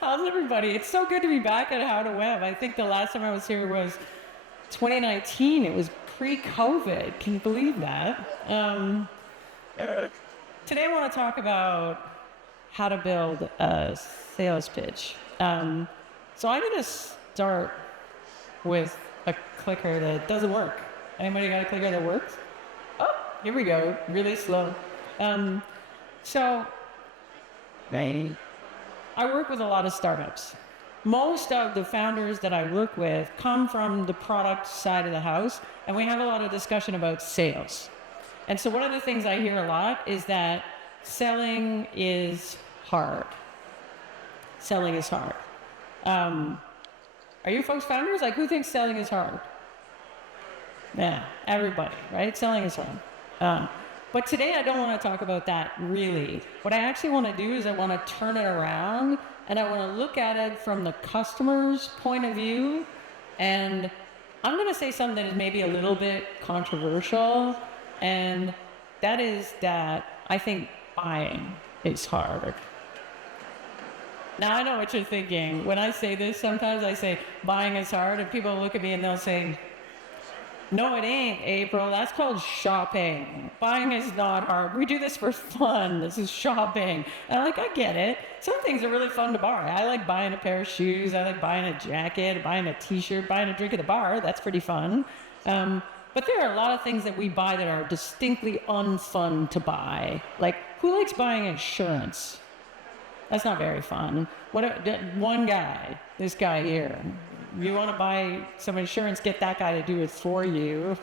How's everybody? It's so good to be back at How to Web. I think the last time I was here was 2019. It was pre-COVID. Can you believe that? Today I want to talk about how to build a sales pitch. So I'm going to start with a clicker that doesn't work. Anybody got a clicker that works? Oh, here we go. Really slow. So I work with a lot of startups. Most of the founders that I work with come from the product side of the house, and we have a lot of discussion about sales. And so one of the things I hear a lot is that selling is hard. Selling is hard. Are you folks founders? Like, who thinks selling is hard? Yeah, everybody, right? Selling is hard. But today I don't want to talk about that really. What I actually want to do is I want to turn it around and I want to look at it from the customer's point of view. And I'm going to say something that is maybe a little bit controversial. And that is that I think buying is hard. Now I know what you're thinking. When I say this, sometimes I say buying is hard and people look at me and they'll say, no, it ain't, April. That's called shopping. Buying is not hard. We do this for fun. This is shopping. And I get it. Some things are really fun to buy. I like buying a pair of shoes. I like buying a jacket, buying a t-shirt, buying a drink at the bar. That's pretty fun. But there are a lot of things that we buy that are distinctly unfun to buy. Like, who likes buying insurance? That's not very fun. One guy, this guy here, you want to buy some insurance, get that guy to do it for you.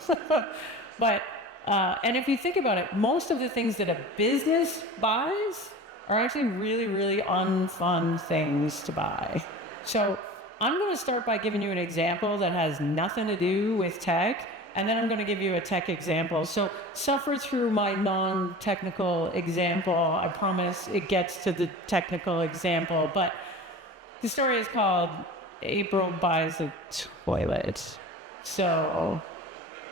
But, and if you think about it, most of the things that a business buys are actually really, really unfun things to buy. So I'm going to start by giving you an example that has nothing to do with tech, and then I'm going to give you a tech example. So suffer through my non-technical example. I promise it gets to the technical example. But the story is called April Buys a Toilet. So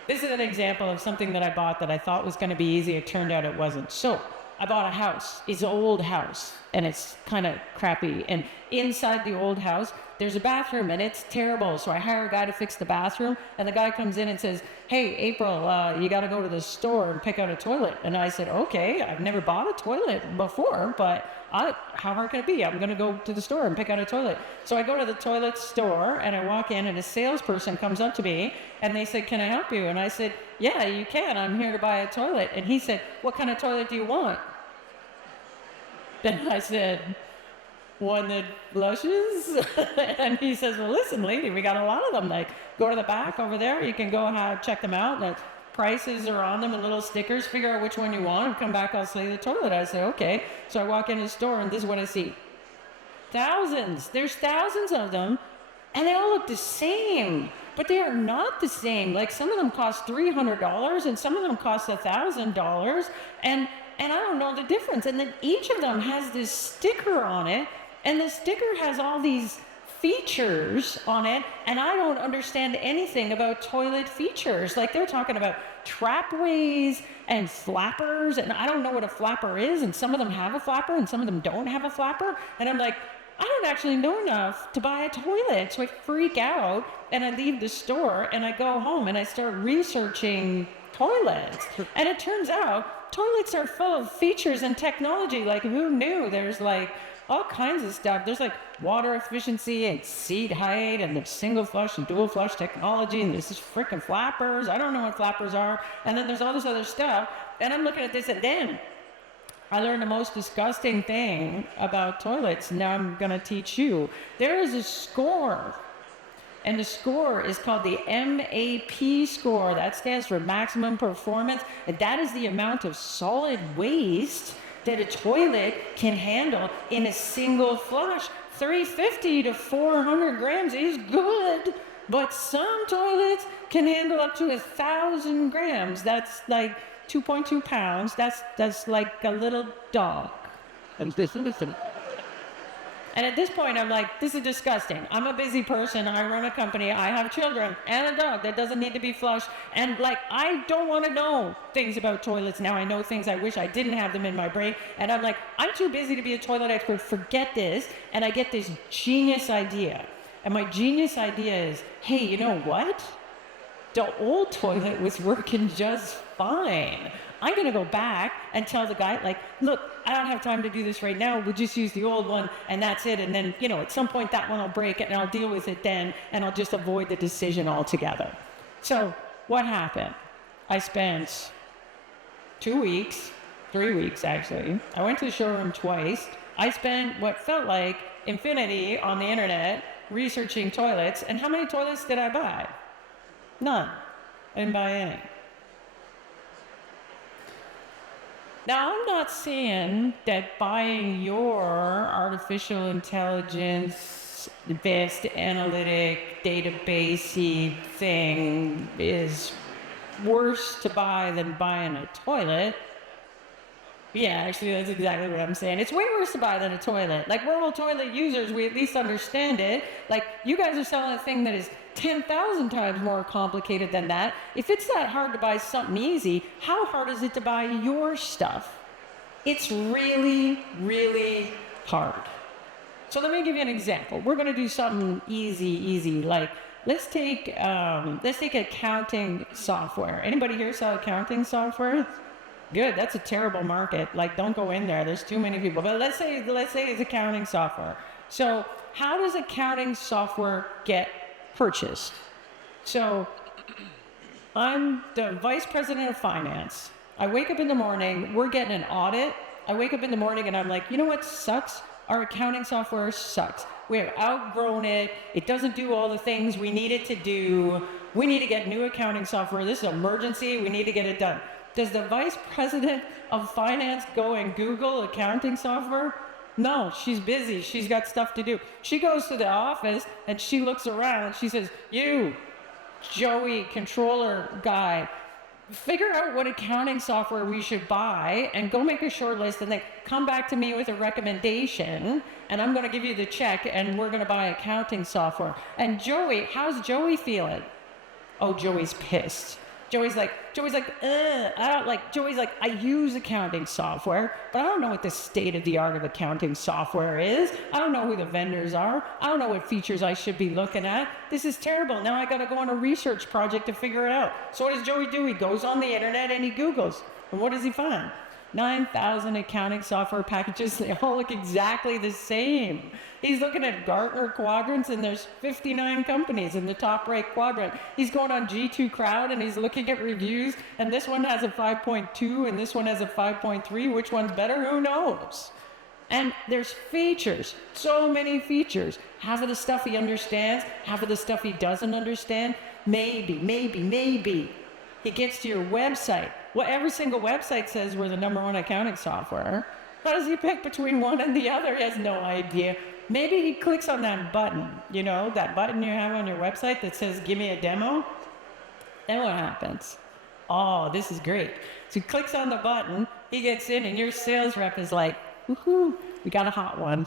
this is an example of something that I bought that I thought was going to be easy. It turned out it wasn't. So I bought a house. It's an old house, and it's kind of crappy. And inside the old house, there's a bathroom, and it's terrible. So I hire a guy to fix the bathroom, and the guy comes in and says, hey, April, you got to go to the store and pick out a toilet. And I said, okay, I've never bought a toilet before, but how hard can it be? I'm going to go to the store and pick out a toilet. So I go to the toilet store, and I walk in, and a salesperson comes up to me, and they said, can I help you? And I said, yeah, you can. I'm here to buy a toilet. And he said, what kind of toilet do you want? Then I said, one that flushes? And he says, well, listen, lady, we got a lot of them. Like, go to the back over there. You can go and check them out. The prices are on them and little stickers. Figure out which one you want and come back. I'll sell you the toilet. I say, okay. So I walk in the store, and this is what I see. Thousands. There's thousands of them, and they all look the same. But they are not the same. Like, some of them cost $300, and some of them cost $1,000. And I don't know the difference. And then each of them has this sticker on it, and the sticker has all these features on it, and I don't understand anything about toilet features. Like, they're talking about trapways and flappers, and I don't know what a flapper is, and some of them have a flapper, and some of them don't have a flapper, and I'm like, I don't actually know enough to buy a toilet. So I freak out, and I leave the store, and I go home, and I start researching toilets. And it turns out toilets are full of features and technology. Like, who knew? There's like all kinds of stuff. There's like water efficiency and seat height and the single flush and dual flush technology, and this is freaking flappers. I don't know what flappers are. And then there's all this other stuff. And I'm looking at this, and then I learned the most disgusting thing about toilets. Now I'm going to teach you. There is a score, and the score is called the MAP score. That stands for maximum performance, and that is the amount of solid waste that a toilet can handle in a single flush. 350 to 400 grams is good, but some toilets can handle up to 1,000 grams. That's like 2.2 pounds. That's like a little dog. And And at this point, I'm like, this is disgusting. I'm a busy person. I run a company. I have children and a dog that doesn't need to be flushed. And like, I don't want to know things about toilets now. I know things I wish I didn't have them in my brain. And I'm like, I'm too busy to be a toilet expert. Forget this. And I get this genius idea. And my genius idea is, hey, you know what? The old toilet was working just fine. I'm going to go back and tell the guy, like, look, I don't have time to do this right now. We'll just use the old one, and that's it. And then, you know, at some point that one will break, and I'll deal with it then, and I'll just avoid the decision altogether. So what happened? I spent 2 weeks, 3 weeks actually. I went to the showroom twice. I spent what felt like infinity on the internet researching toilets. And how many toilets did I buy? None. I didn't buy any. Now, I'm not saying that buying your artificial intelligence, advanced analytic, database-y thing is worse to buy than buying a toilet. Yeah, actually, that's exactly what I'm saying. It's way worse to buy than a toilet. Like, we're all toilet users. We at least understand it. Like, you guys are selling a thing that is 10,000 times more complicated than that. If it's that hard to buy something easy, how hard is it to buy your stuff? It's really, really hard. So let me give you an example. We're going to do something easy. Like, let's take accounting software. Anybody here sell accounting software? Good, that's a terrible market. Like, don't go in there. There's too many people. But let's say it's accounting software. So how does accounting software get purchased? So I'm the vice president of finance. I wake up in the morning, we're getting an audit. I wake up in the morning and I'm like, you know what sucks? Our accounting software sucks. We have outgrown it. It doesn't do all the things we need it to do. We need to get new accounting software. This is an emergency. We need to get it done. Does the vice president of finance go and Google accounting software? No, she's busy. She's got stuff to do. She goes to the office and she looks around and she says, you, Joey, controller guy, figure out what accounting software we should buy and go make a short list and then come back to me with a recommendation and I'm going to give you the check and we're going to buy accounting software. And Joey, how's Joey feeling? Oh, Joey's pissed. Joey's like, I use accounting software, but I don't know what the state of the art of accounting software is. I don't know who the vendors are. I don't know what features I should be looking at. This is terrible. Now I got to go on a research project to figure it out. So what does Joey do? He goes on the internet and he Googles. And what does he find? 9,000 accounting software packages. They all look exactly the same. He's looking at Gartner quadrants and there's 59 companies in the top right quadrant. He's going on G2 Crowd and he's looking at reviews and this one has a 5.2 and this one has a 5.3. Which one's better? Who knows? And there's features, so many features. Half of the stuff he understands, half of the stuff he doesn't understand. Maybe. He gets to your website. Well, every single website says we're the #1 accounting software. How does he pick between one and the other? He has no idea. Maybe he clicks on that button, you know, that button you have on your website that says, give me a demo. Then what happens? Oh, this is great. So he clicks on the button, he gets in, and your sales rep is like, woohoo, we got a hot one.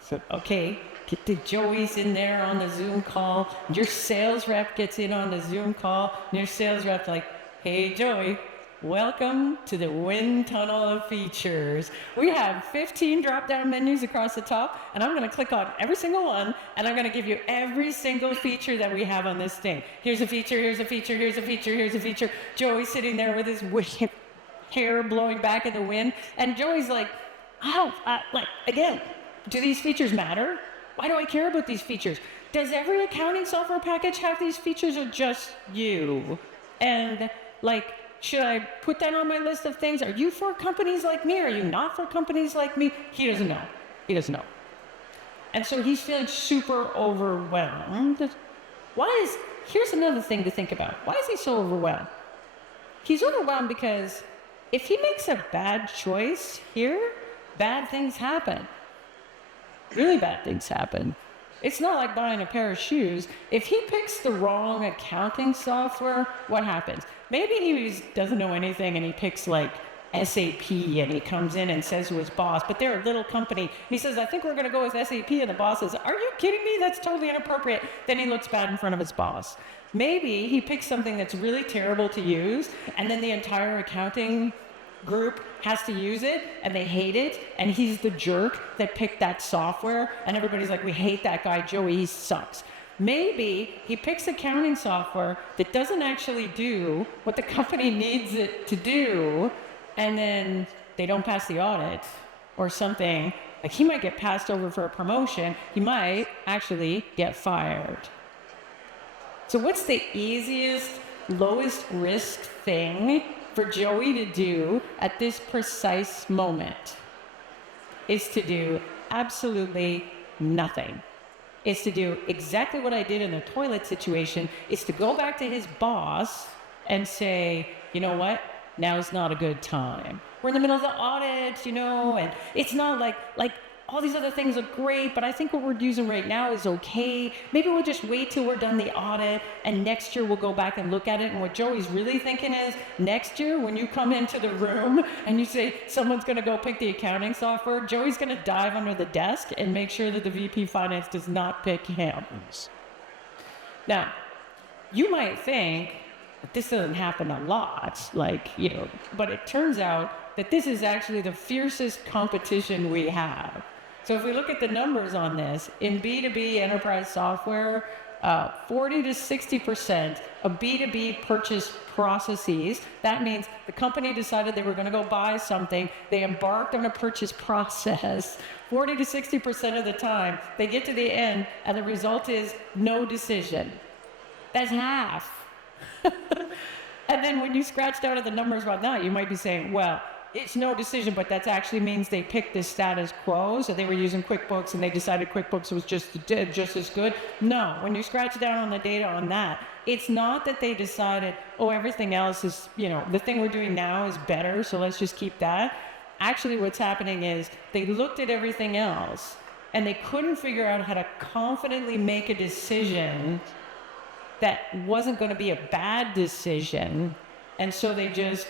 So, okay, get the Joey's in there on the Zoom call. Your sales rep gets in on the Zoom call, and your sales rep's like, hey, Joey, welcome to the wind tunnel of features. We have 15 drop-down menus across the top, and I'm going to click on every single one, and I'm going to give you every single feature that we have on this thing. Here's a feature, here's a feature, here's a feature, here's a feature. Joey's sitting there with his hair blowing back in the wind, and Joey's like, again, do these features matter? Why do I care about these features? Does every accounting software package have these features or just you? And should I put that on my list of things? Are you for companies like me? Are you not for companies like me? He doesn't know. And so he's feeling super overwhelmed. Here's another thing to think about. Why is he so overwhelmed? He's overwhelmed because if he makes a bad choice here, bad things happen. Really bad things happen. It's not like buying a pair of shoes. If he picks the wrong accounting software, what happens? Maybe he doesn't know anything and he picks SAP, and he comes in and says to his boss, but they're a little company, and he says, I think we're going to go with SAP, and the boss says, are you kidding me? That's totally inappropriate. Then he looks bad in front of his boss. Maybe he picks something that's really terrible to use, and then the entire accounting group has to use it, and they hate it, and he's the jerk that picked that software, and everybody's like, we hate that guy, Joey, he sucks. Maybe he picks accounting software that doesn't actually do what the company needs it to do, and then they don't pass the audit or something. Like, he might get passed over for a promotion. He might actually get fired. So what's the easiest, lowest risk thing for Joey to do at this precise moment? Is to do absolutely nothing. Is to do exactly what I did in the toilet situation, is to go back to his boss and say, you know what, now's not a good time. We're in the middle of the audit, and it's not like all these other things are great, but I think what we're using right now is okay. Maybe we'll just wait till we're done the audit, and next year we'll go back and look at it. And what Joey's really thinking is, next year when you come into the room and you say someone's going to go pick the accounting software, Joey's going to dive under the desk and make sure that the VP Finance does not pick him. Now, you might think that this doesn't happen a lot, but it turns out that this is actually the fiercest competition we have. So if we look at the numbers on this, in B2B enterprise software, 40 to 60% of B2B purchase processes, that means the company decided they were going to go buy something, they embarked on a purchase process, 40 to 60% of the time, they get to the end, and the result is no decision. That's half. And then when you scratch down at the numbers right now, you might be saying, well, it's no decision, but that actually means they picked the status quo, so they were using QuickBooks and they decided QuickBooks was just as good. No, when you scratch down on the data on that, it's not that they decided, oh, everything else is, the thing we're doing now is better, so let's just keep that. Actually, what's happening is they looked at everything else and they couldn't figure out how to confidently make a decision that wasn't going to be a bad decision, and so they just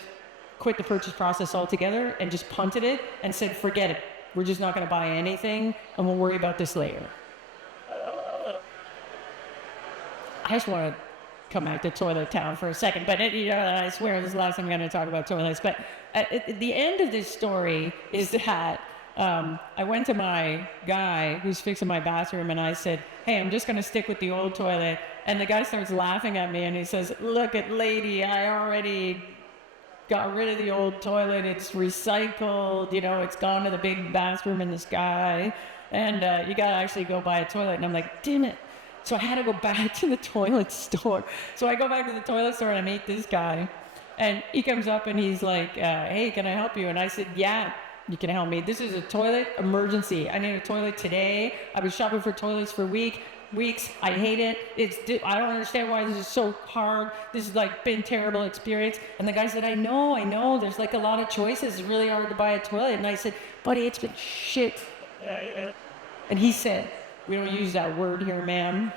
quit the purchase process altogether and just punted it and said, forget it. We're just not going to buy anything, and we'll worry about this later. I just want to come back to Toilet Town for a second, but I swear this is the last time I'm going to talk about toilets. But at the end of this story is that I went to my guy who's fixing my bathroom, and I said, hey, I'm just going to stick with the old toilet. And the guy starts laughing at me, and he says, look at lady, I already got rid of the old toilet. It's recycled, it's gone to the big bathroom in the sky, and you got to actually go buy a toilet. And I'm like, damn it. So I had to go back to the toilet store. So I go back to the toilet store, and I meet this guy, and he comes up and he's like, hey, can I help you? And I said, yeah, you can help me. This is a toilet emergency. I need a toilet today. I've been shopping for toilets for weeks. I hate it. I don't understand why this is so hard. This has been a terrible experience. And the guy said, I know. There's a lot of choices. It's really hard to buy a toilet. And I said, buddy, it's been shit. And he said, we don't use that word here, ma'am.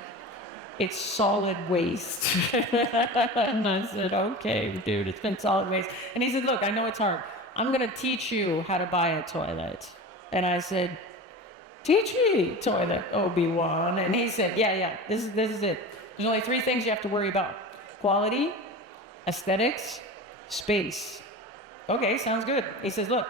It's solid waste. And I said, okay, dude, it's been solid waste. And he said, look, I know it's hard. I'm going to teach you how to buy a toilet. And I said, teach me toilet, Obi-Wan. And he said, yeah, this is it. There's only 3 things you have to worry about: quality, aesthetics, space. Okay, sounds good. He says, look,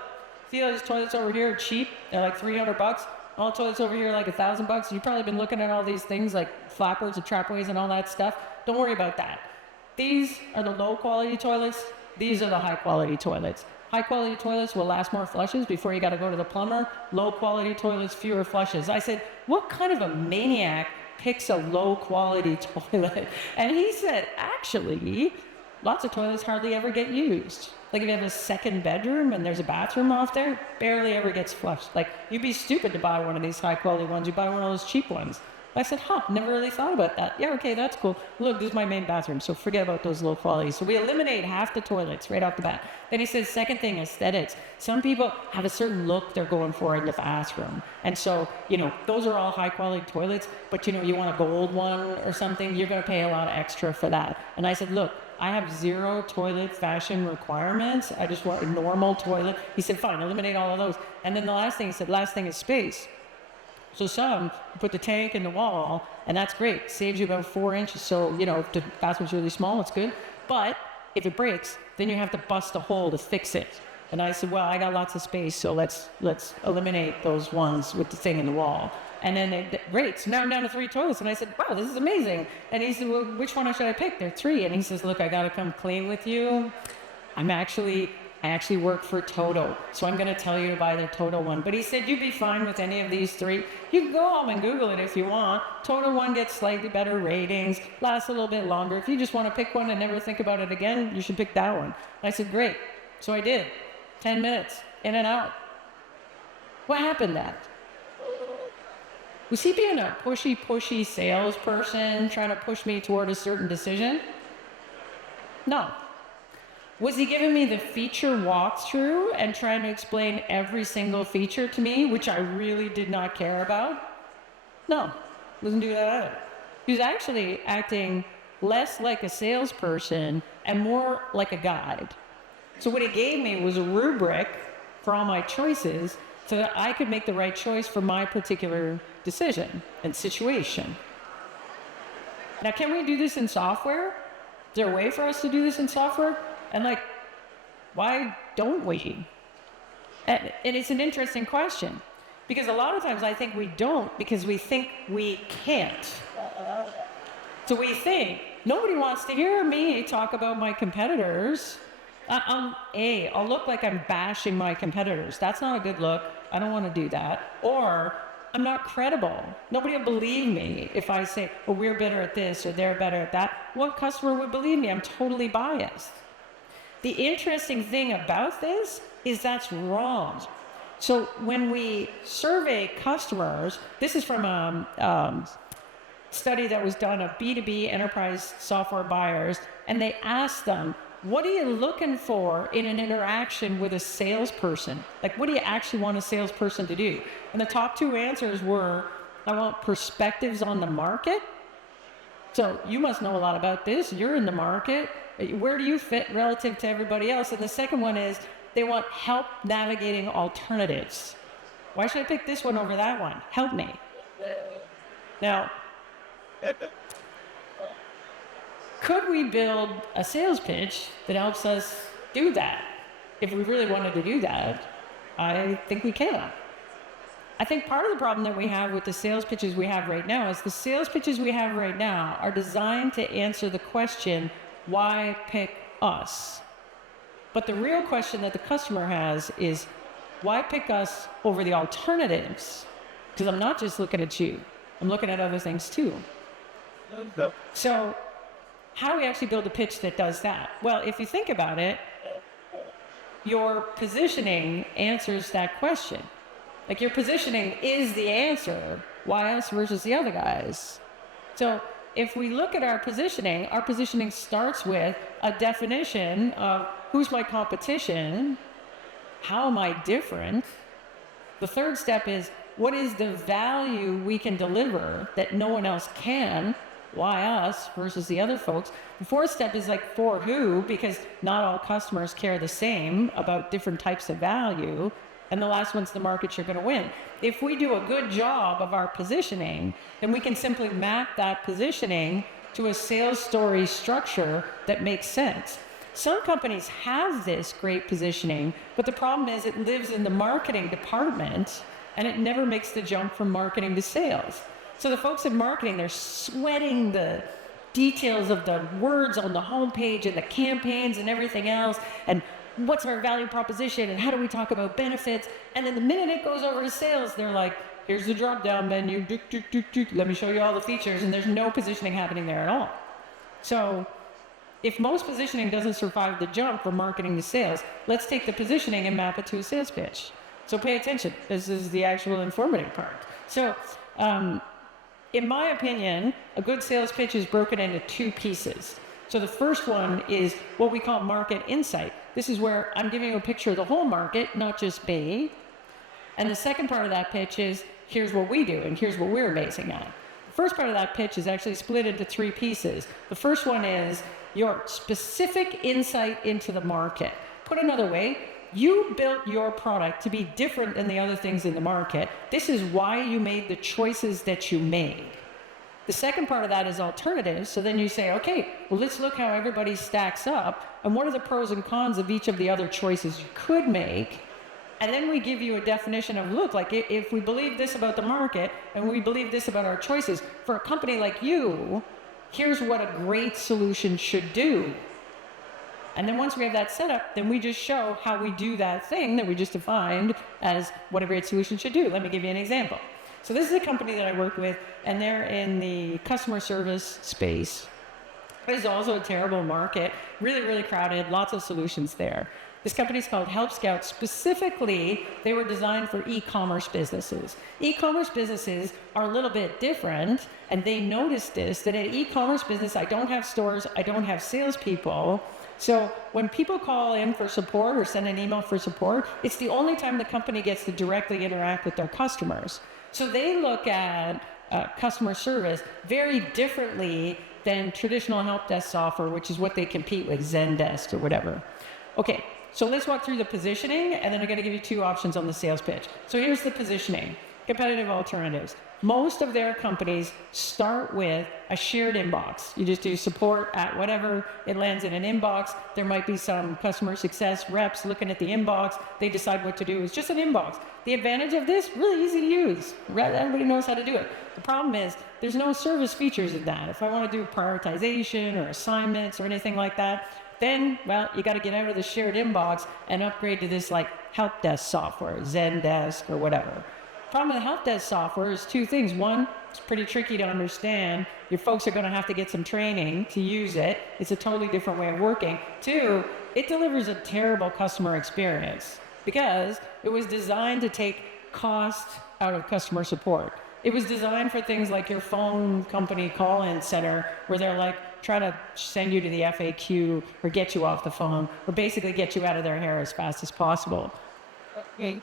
see all these toilets over here are cheap? They're like $300. All the toilets over here are like $1,000. You've probably been looking at all these things like flappers and trapways and all that stuff. Don't worry about that. These are the low quality toilets. These are the high quality toilets. High quality toilets will last more flushes before you got to go to the plumber. Low quality toilets, fewer flushes. I said, what kind of a maniac picks a low quality toilet? And he said, actually, lots of toilets hardly ever get used. Like if you have a second bedroom and there's a bathroom off there, barely ever gets flushed. Like you'd be stupid to buy one of these high quality ones. You buy one of those cheap ones. I said, never really thought about that. Yeah, okay, that's cool. Look, this is my main bathroom, so forget about those low qualities. So we eliminate half the toilets right off the bat. Then he says, second thing, aesthetics. Some people have a certain look they're going for in the bathroom. And so, those are all high quality toilets, but you want a gold one or something, you're going to pay a lot extra for that. And I said, look, I have 0 toilet fashion requirements. I just want a normal toilet. He said, fine, eliminate all of those. And then the last thing, he said, last thing is space. So some put the tank in the wall, and that's great. Saves you about 4 inches. So, if the bathroom's really small, it's good. But if it breaks, then you have to bust a hole to fix it. And I said, well, I got lots of space, so let's eliminate those ones with the thing in the wall. And then great, so now I'm down to 3 toilets. And I said, wow, this is amazing. And he said, well, which one should I pick? There are 3. And he says, look, I got to come clean with you. I actually work for Toto, so I'm going to tell you to buy the Toto one. But he said, you'd be fine with any of these 3. You can go home and Google it if you want. Toto one gets slightly better ratings, lasts a little bit longer. If you just want to pick one and never think about it again, you should pick that one. And I said, great. So I did. 10 minutes, in and out. What happened then? Was he being a pushy salesperson trying to push me toward a certain decision? No. Was he giving me the feature walkthrough and trying to explain every single feature to me, which I really did not care about? No, wasn't doing that either. He was actually acting less like a salesperson and more like a guide. So what he gave me was a rubric for all my choices so that I could make the right choice for my particular decision and situation. Now, can we do this in software? Is there a way for us to do this in software? And why don't we? And it's an interesting question, because a lot of times I think we don't because we think we can't. So we think, nobody wants to hear me talk about my competitors. I'll look like I'm bashing my competitors. That's not a good look. I don't want to do that. Or I'm not credible. Nobody will believe me if I say, well, we're better at this or they're better at that. What customer would believe me? I'm totally biased. The interesting thing about this is that's wrong. So when we survey customers, this is from a study that was done of B2B enterprise software buyers, and they asked them, what are you looking for in an interaction with a salesperson? What do you actually want a salesperson to do? And the top 2 answers were, I want perspectives on the market. So you must know a lot about this. You're in the market. Where do you fit relative to everybody else? And the second one is, they want help navigating alternatives. Why should I pick this one over that one? Help me. Now, could we build a sales pitch that helps us do that? If we really wanted to do that, I think we can. I think part of the problem that we have with the sales pitches we have right now is the sales pitches we have right now are designed to answer the question, why pick us? But the real question that the customer has is, why pick us over the alternatives? Because I'm not just looking at you, I'm looking at other things too. So how do we actually build a pitch that does that? Well, if you think about it, your positioning answers that question. Your positioning is the answer. Why us versus the other guys? So if we look at our positioning starts with a definition of who's my competition, how am I different? The third step is, what is the value we can deliver that no one else can? Why us versus the other folks? The fourth step is for who, because not all customers care the same about different types of value. And the last one's the market you're going to win. If we do a good job of our positioning, then we can simply map that positioning to a sales story structure that makes sense. Some companies have this great positioning, but the problem is it lives in the marketing department and it never makes the jump from marketing to sales. So the folks in marketing, they're sweating the details of the words on the homepage and the campaigns and everything else, and what's our value proposition and how do we talk about benefits. And then the minute it goes over to sales, they're like, here's the drop down menu, let me show you all the features, and there's no positioning happening there at all. So if most positioning doesn't survive the jump from marketing to sales, let's take the positioning and map it to a sales pitch. So pay attention. This is the actual informative part. So In my opinion, a good sales pitch is broken into two pieces. So the first one is what we call market insight. This is where I'm giving you a picture of the whole market, not just me. And the second part of that pitch is, here's what we do and here's what we're amazing at. The first part of that pitch is actually split into three pieces. The first one is your specific insight into the market. Put another way, you built your product to be different than the other things in the market. This is why you made the choices that you made. The second part of that is alternatives. So then you say, okay, well, let's look how everybody stacks up and what are the pros and cons of each of the other choices you could make. And then we give you a definition of, look, like if we believe this about the market and we believe this about our choices, for a company like you, here's what a great solution should do. And then once we have that set up, then we just show how we do that thing that we just defined as what a great solution should do. Let me give you an example. So this is a company that I work with, and they're in the customer service space. It's also a terrible market, really, really crowded, lots of solutions there. This company is called Help Scout. Specifically, they were designed for e-commerce businesses. E-commerce businesses are a little bit different, and they noticed this, that in e-commerce business, I don't have stores, I don't have salespeople. So when people call in for support or send an email for support, it's the only time the company gets to directly interact with their customers. So they look at customer service very differently than traditional help desk software, which is what they compete with, Zendesk or whatever. Okay, so let's walk through the positioning, and then I'm going to give you two options on the sales pitch. So here's the positioning, competitive alternatives. Most of their companies start with a shared inbox. You just do support at whatever, it lands in an inbox. There might be some customer success reps looking at the inbox. They decide what to do. It's just an inbox. The advantage of this, really easy to use. Everybody knows how to do it. The problem is there's no service features in that. If I want to do prioritization or assignments or anything like that, then, well, you got to get out of the shared inbox and upgrade to this like help desk software, Zendesk or whatever. Problem with help desk software is two things. One, it's pretty tricky to understand. Your folks are going to have to get some training to use it. It's a totally different way of working. Two, it delivers a terrible customer experience because it was designed to take cost out of customer support. It was designed for things like your phone company call-in center where they're like trying to send you to the FAQ or get you off the phone or basically get you out of their hair as fast as possible. Okay,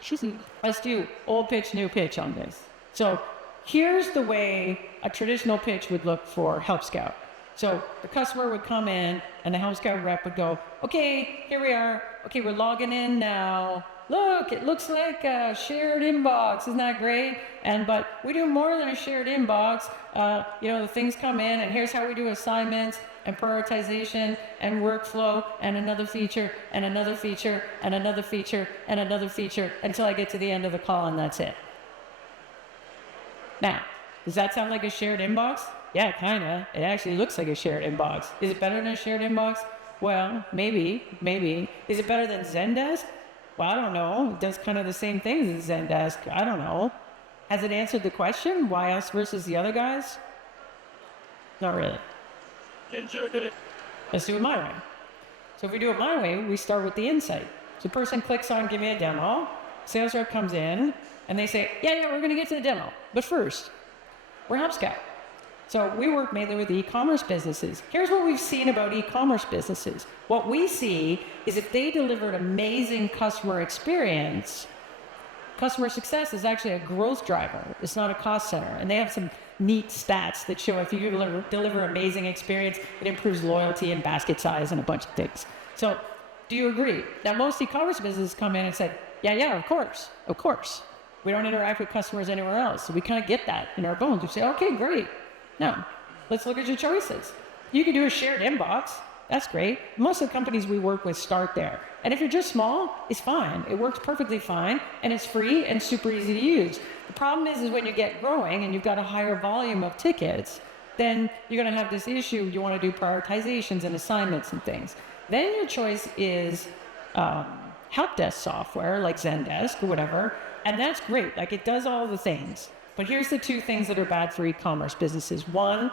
let's do old pitch, new pitch on this. So here's the way a traditional pitch would look for Help Scout. So the customer would come in and the Help Scout rep would go, okay, here we are. Okay, we're logging in now. Look, it looks like a shared inbox. Isn't that great? But we do more than a shared inbox. The things come in and here's how we do assignments and prioritization and workflow and another feature and another feature and another feature and another feature until I get to the end of the call and that's it. Now, does that sound like a shared inbox? Yeah, kinda. It actually looks like a shared inbox. Is it better than a shared inbox? Well, maybe. Is it better than Zendesk? Well, I don't know. It does kind of the same things as Zendesk. I don't know. Has it answered the question? Why us versus the other guys? Not really. Let's do it my way. So if we do it my way, we start with the insight. So the person clicks on give me a demo. Sales rep comes in and they say, yeah, we're going to get to the demo. But first, we're Help Scout. So we work mainly with e-commerce businesses. Here's what we've seen about e-commerce businesses. What we see is if they deliver an amazing customer experience, customer success is actually a growth driver. It's not a cost center. And they have some neat stats that show if you deliver amazing experience, it improves loyalty and basket size and a bunch of things. So do you agree? Now most e-commerce businesses come in and say, yeah, of course. We don't interact with customers anywhere else. So we kind of get that in our bones. We say, okay, great. Now, let's look at your choices. You can do a shared inbox. That's great. Most of the companies we work with start there. And if you're just small, it's fine. It works perfectly fine, and it's free and super easy to use. The problem is when you get growing and you've got a higher volume of tickets, then you're going to have this issue. You want to do prioritizations and assignments and things. Then your choice is help desk software like Zendesk or whatever, and that's great. Like it does all the things. But here's the two things that are bad for e-commerce businesses. One,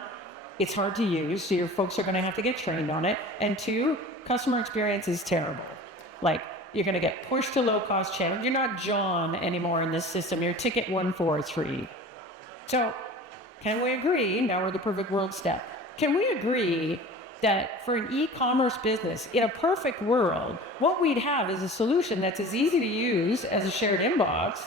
it's hard to use, so your folks are going to have to get trained on it. And two, customer experience is terrible. Like, you're going to get pushed to low-cost channels. You're not John anymore in this system. You're ticket 143. So can we agree, now we're the perfect world step, can we agree that for an e-commerce business, in a perfect world, what we'd have is a solution that's as easy to use as a shared inbox,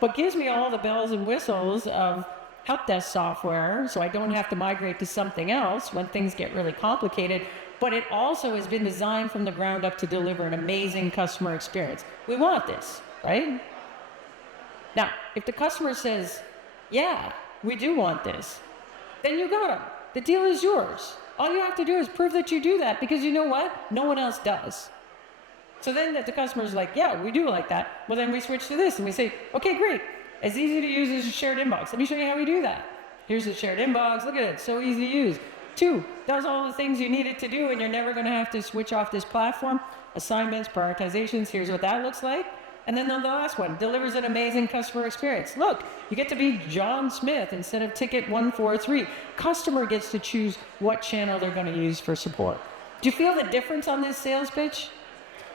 but gives me all the bells and whistles of help desk software, so I don't have to migrate to something else when things get really complicated, but it also has been designed from the ground up to deliver an amazing customer experience. We want this, right? Now, if the customer says, yeah, we do want this, then you got them. The deal is yours. All you have to do is prove that you do that, because you know what? No one else does. So then the customer's like, yeah, we do like that. Well, then we switch to this and we say, okay, great. As easy to use as a shared inbox. Let me show you how we do that. Here's the shared inbox. Look at it. So easy to use. 2, does all the things you need it to do, and you're never going to have to switch off this platform. Assignments, prioritizations. Here's what that looks like. And then the last one, delivers an amazing customer experience. Look, you get to be John Smith instead of ticket 143. Customer gets to choose what channel they're going to use for support. Do you feel the difference on this sales pitch?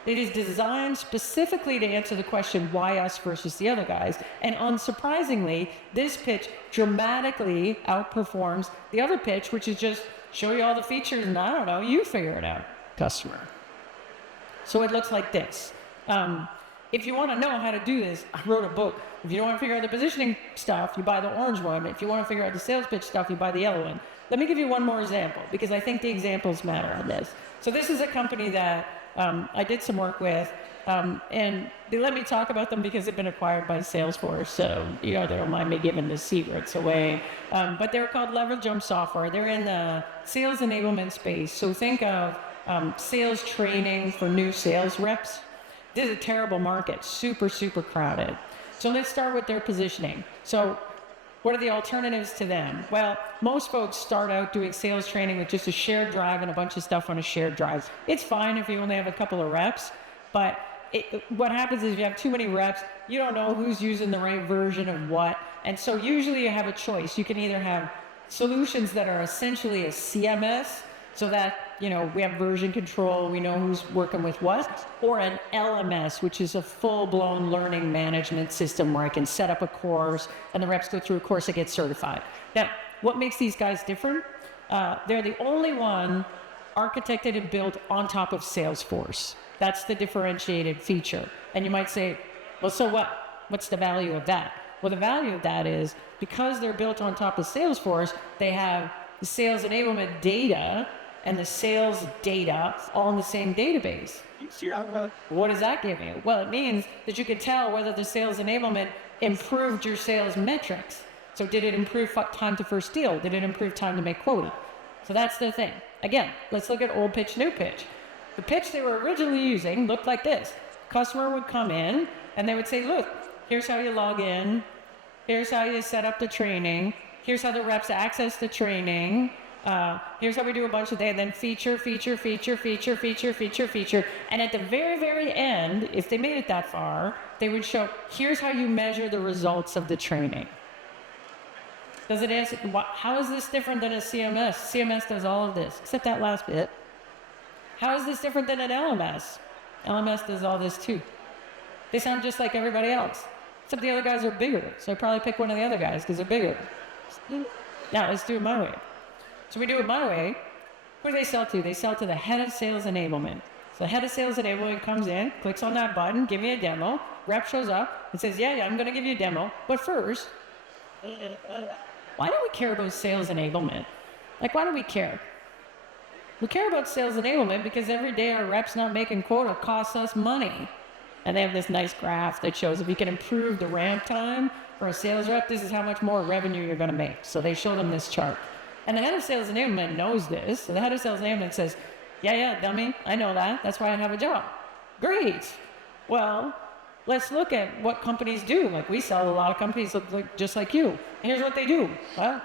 It is designed specifically to answer the question, why us versus the other guys? And unsurprisingly, this pitch dramatically outperforms the other pitch, which is just show you all the features and I don't know, you figure it out, customer. So it looks like this. If you want to know how to do this, I wrote a book. If you don't want to figure out the positioning stuff, you buy the orange one. If you want to figure out the sales pitch stuff, you buy the yellow one. Let me give you one more example, because I think the examples matter on this. So this is a company that I did some work with, and they let me talk about them because they've been acquired by Salesforce, so they don't mind me giving the secrets away. But they're called Leverage Jump Software. They're in the sales enablement space. So think of sales training for new sales reps. This is a terrible market, super, super crowded. So let's start with their positioning. So what are the alternatives to them? Well, most folks start out doing sales training with just a shared drive and a bunch of stuff on a shared drive. It's fine if you only have a couple of reps, but what happens is if you have too many reps, you don't know who's using the right version of what. And so usually you have a choice. You can either have solutions that are essentially a CMS, so that, we have version control, we know who's working with what, or an LMS, which is a full-blown learning management system where I can set up a course and the reps go through a course and get certified. Now, what makes these guys different? They're the only one architected and built on top of Salesforce. That's the differentiated feature. And you might say, well, so what? What's the value of that? Well, the value of that is because they're built on top of Salesforce, they have the sales enablement data and the sales data all in the same database. What does that give you? Well, it means that you can tell whether the sales enablement improved your sales metrics. So did it improve time to first deal? Did it improve time to make quota? So that's the thing. Again, let's look at old pitch, new pitch. The pitch they were originally using looked like this. Customer would come in and they would say, look, here's how you log in. Here's how you set up the training. Here's how the reps access the training. Here's how we do a bunch of things, and then feature. And at the very, very end, if they made it that far, they would show, here's how you measure the results of the training. Does it answer, how is this different than a CMS? CMS does all of this, except that last bit. How is this different than an LMS? LMS does all this too. They sound just like everybody else, except the other guys are bigger. So I probably pick one of the other guys because they're bigger. Now let's do it my way. So we do it my way. Who do they sell to? They sell to the head of sales enablement. So the head of sales enablement comes in, clicks on that button, give me a demo. Rep shows up and says, yeah, I'm going to give you a demo. But first, why do we care about sales enablement? Like, why do we care? We care about sales enablement because every day our rep's not making quota costs us money. And they have this nice graph that shows if you can improve the ramp time for a sales rep, this is how much more revenue you're going to make. So they show them this chart. And the head of sales enablement knows this. So the head of sales enablement says, yeah, dummy, I know that. That's why I have a job. Great. Well, let's look at what companies do. Like, we sell a lot of companies that look just like you. And here's what they do. Well,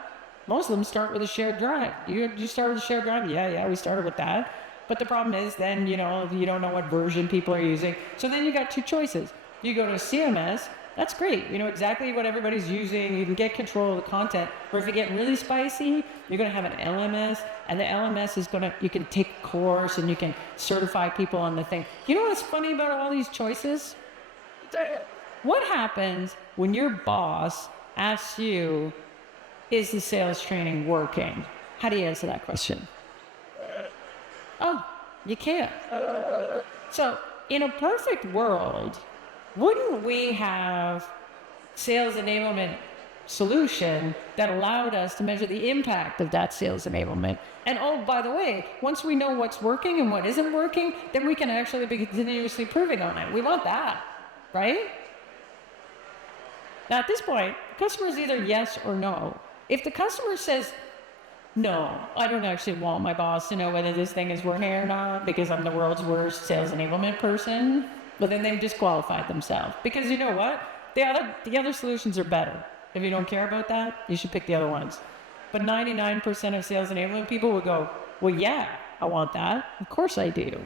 most of them start with a shared drive. You start with a shared drive? Yeah, we started with that. But the problem is then, you don't know what version people are using. So then you got two choices. You go to a CMS. That's great. You know exactly what everybody's using. You can get control of the content. Or if you get really spicy, you're going to have an LMS, and the LMS is you can take a course and you can certify people on the thing. You know what's funny about all these choices? What happens when your boss asks you is the sales training working? How do you answer that question? Oh, you can't. So in a perfect world, wouldn't we have sales enablement solution that allowed us to measure the impact of that sales enablement? And oh, by the way, once we know what's working and what isn't working, then we can actually be continuously improving on it. We want that, right? Now at this point, the customer is either yes or no. If the customer says, no, I don't actually want my boss to know whether this thing is working or not because I'm the world's worst sales enablement person, well, then they've disqualified themselves. Because you know what? The other solutions are better. If you don't care about that, you should pick the other ones. But 99% of sales enablement people will go, well, yeah, I want that. Of course I do.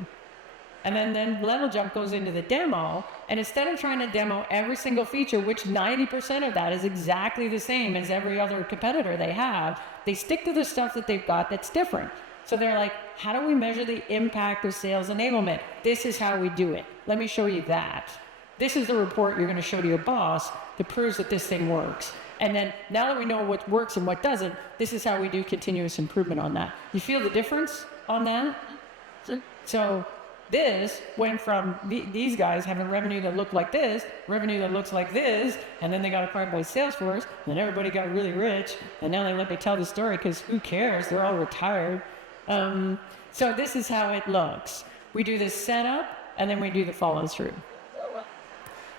And then level jump goes into the demo, and instead of trying to demo every single feature, which 90% of that is exactly the same as every other competitor they have, they stick to the stuff that they've got that's different. So they're like, how do we measure the impact of sales enablement? This is how we do it. Let me show you that. This is the report you're going to show to your boss that proves that this thing works. And then now that we know what works and what doesn't, this is how we do continuous improvement on that. You feel the difference on that? So this went from these guys having revenue that looked like this, revenue that looks like this, and then they got acquired by Salesforce, and then everybody got really rich, and now they let me tell the story because who cares? They're all retired. So this is how it looks. We do the setup, and then we do the follow-through.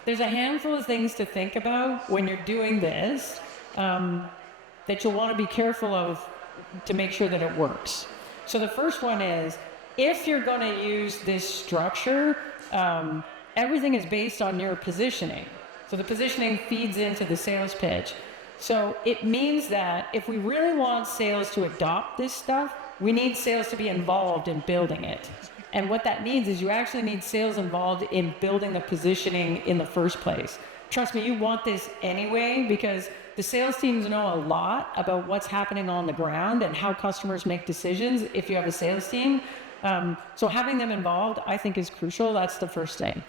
There's a handful of things to think about when you're doing this that you'll want to be careful of to make sure that it works. So the first one is, if you're going to use this structure, everything is based on your positioning. So the positioning feeds into the sales pitch. So it means that if we really want sales to adopt this stuff, we need sales to be involved in building it. And what that means is you actually need sales involved in building the positioning in the first place. Trust me, you want this anyway, because the sales teams know a lot about what's happening on the ground and how customers make decisions if you have a sales team. So having them involved, I think, is crucial. That's the first thing.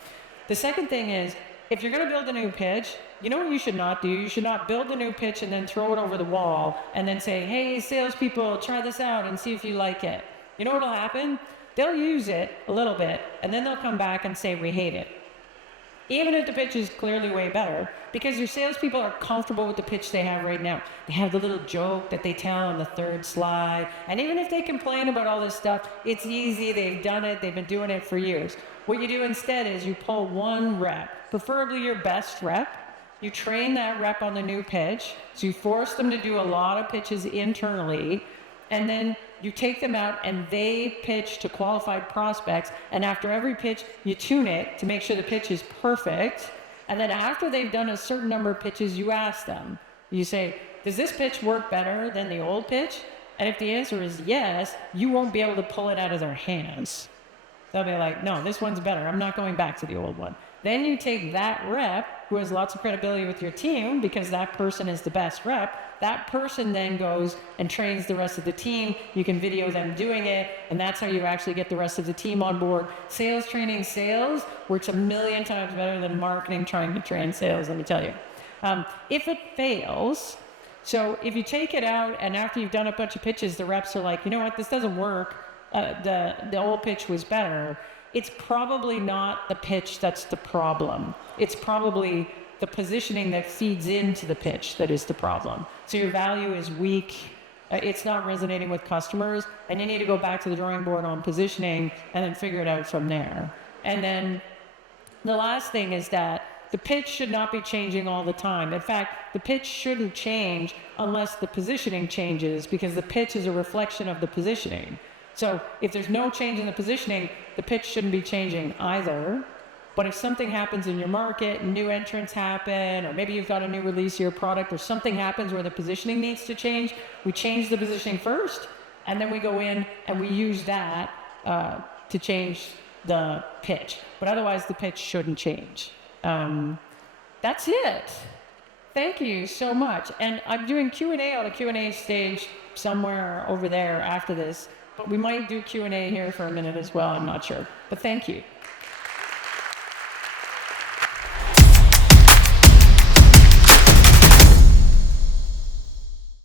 The second thing is, if you're going to build a new pitch, you know what you should not do? You should not build a new pitch and then throw it over the wall and then say, hey, salespeople, try this out and see if you like it. You know what will happen? They'll use it a little bit, and then they'll come back and say, we hate it. Even if the pitch is clearly way better, because your salespeople are comfortable with the pitch they have right now. They have the little joke that they tell on the third slide, and even if they complain about all this stuff, it's easy, they've done it, they've been doing it for years. What you do instead is you pull one rep, preferably your best rep, you train that rep on the new pitch, so you force them to do a lot of pitches internally, and then you take them out and they pitch to qualified prospects, and after every pitch you tune it to make sure the pitch is perfect, and then after they've done a certain number of pitches, you ask them, you say, does this pitch work better than the old pitch? And if the answer is yes, you won't be able to pull it out of their hands. They'll be like, no, this one's better, I'm not going back to the old one. Then you take that rep who has lots of credibility with your team because that person is the best rep. That person then goes and trains the rest of the team. You can video them doing it, and that's how you actually get the rest of the team on board. Sales training sales works 1,000,000 times better than marketing trying to train sales, let me tell you. If it fails, so if you take it out and after you've done a bunch of pitches, the reps are like, you know what, this doesn't work. The old pitch was better. It's probably not the pitch that's the problem. It's probably the positioning that feeds into the pitch that is the problem. So your value is weak, it's not resonating with customers, and you need to go back to the drawing board on positioning and then figure it out from there. And then the last thing is that the pitch should not be changing all the time. In fact, the pitch shouldn't change unless the positioning changes, because the pitch is a reflection of the positioning. So if there's no change in the positioning, the pitch shouldn't be changing either. But if something happens in your market, new entrants happen, or maybe you've got a new release of your product, or something happens where the positioning needs to change, we change the positioning first, and then we go in and we use that to change the pitch. But otherwise, the pitch shouldn't change. That's it. Thank you so much. And I'm doing Q&A on a Q&A stage somewhere over there after this. But we might do Q&A here for a minute as well, I'm not sure. But thank you.